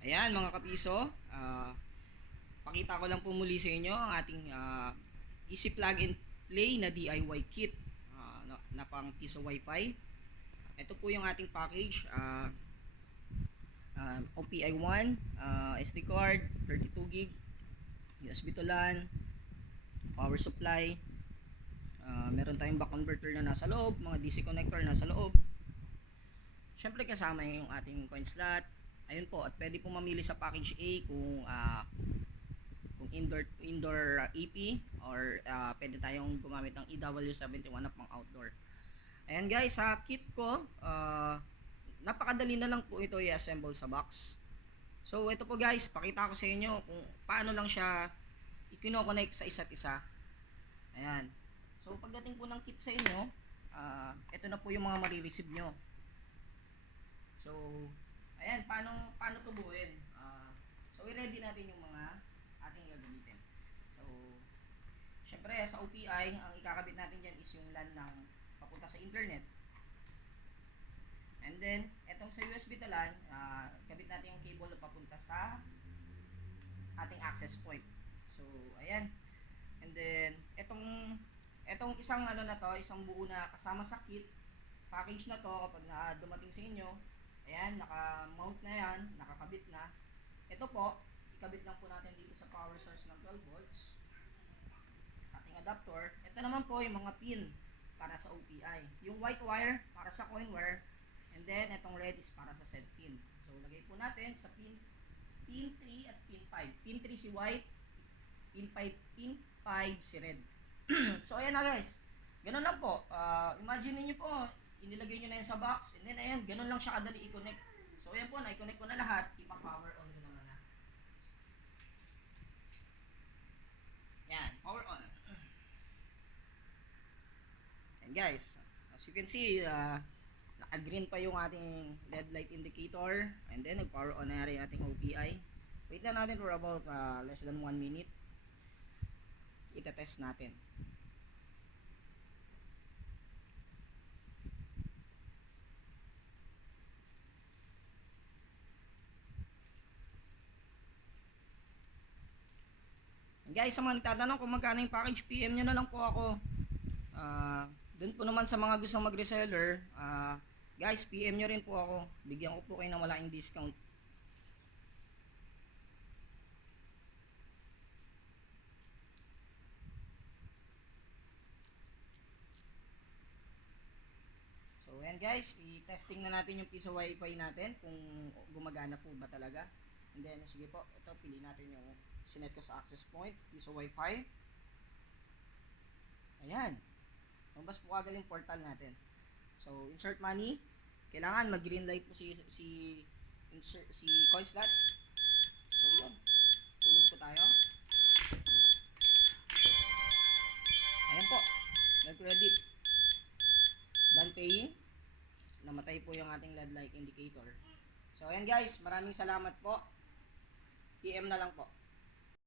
Ayan mga kapiso, pakita ko lang po muli sa inyo ang ating easy plug and play na DIY kit na pang PISO Wi-Fi. Ito po yung ating package, OPI 1, SD card, 32 gig, USB to LAN, power supply, meron tayong back converter na nasa loob, mga DC connector nasa loob. Syempre kasama yung ating coin slot. Ayun po, at pwede po mamili sa package A kung indoor EP or pwede tayong gumamit ng EW71 na pang outdoor. Ayan guys, sa kit ko, napakadali na lang po ito i-assemble sa box. So ito po guys, pakita ko sa inyo kung paano lang siya i-connect sa isa't isa. Ayan. So pagdating po ng kit sa inyo, ito na po yung mga marireceive nyo. So ayan, paano tubuhin? So i-ready natin yung mga ating gagamitin. So syempre sa OPI, ang ikakabit natin dyan is yung LAN ng papunta sa internet. And then etong sa USB to LAN, kabit natin yung cable na papunta sa ating access point. So ayan. And then etong isang isang buo na kasama sa kit package na to, kapag dumating sa inyo, ayan, naka-mount na yan, nakakabit na. Ito po, ikabit lang po natin dito sa power source ng 12 volts. Ating adapter. Ito naman po yung mga pin para sa OPI. Yung white wire para sa coin wire. And then, itong red is para sa set pin. So, lagay po natin sa pin 3 at pin 5. Pin 3 si white, pin 5 si red. So, ayan na guys. Ganun lang po. Imagine niyo po, inilagay nyo na yan sa box, and then ayan, ganun lang siya kadali i-connect. So ayan po, na-i-connect ko na lahat, ipa-power on ko naman na. Yan, power on. And guys, as you can see, naka-green pa yung ating LED light indicator, and then nag-power on na rin ating OPI. Wait lang natin for about less than 1 minute. Ita-test natin. Guys, sa mga nagtatanong kung magkano yung package, PM nyo na lang po ako. Doon po naman sa mga gustong mag-reseller, guys, PM nyo rin po ako. Bigyan ko po kayo ng malaking discount. So, ayan guys, i-testing na natin yung PISO Wi-Fi natin kung gumagana po ba talaga. And then, sige po, ito, pili natin yung sinet ko sa access point, PISO Wi-Fi. Ayan. Lumabas po agad yung portal natin. So, insert money. Kailangan mag-green light po si coin slot. So, yun. Tulog po tayo. Ayan po. Nag-credit. Done paying. Namatay po yung ating LED light indicator. So, ayan guys. Maraming salamat po. PM na lang po.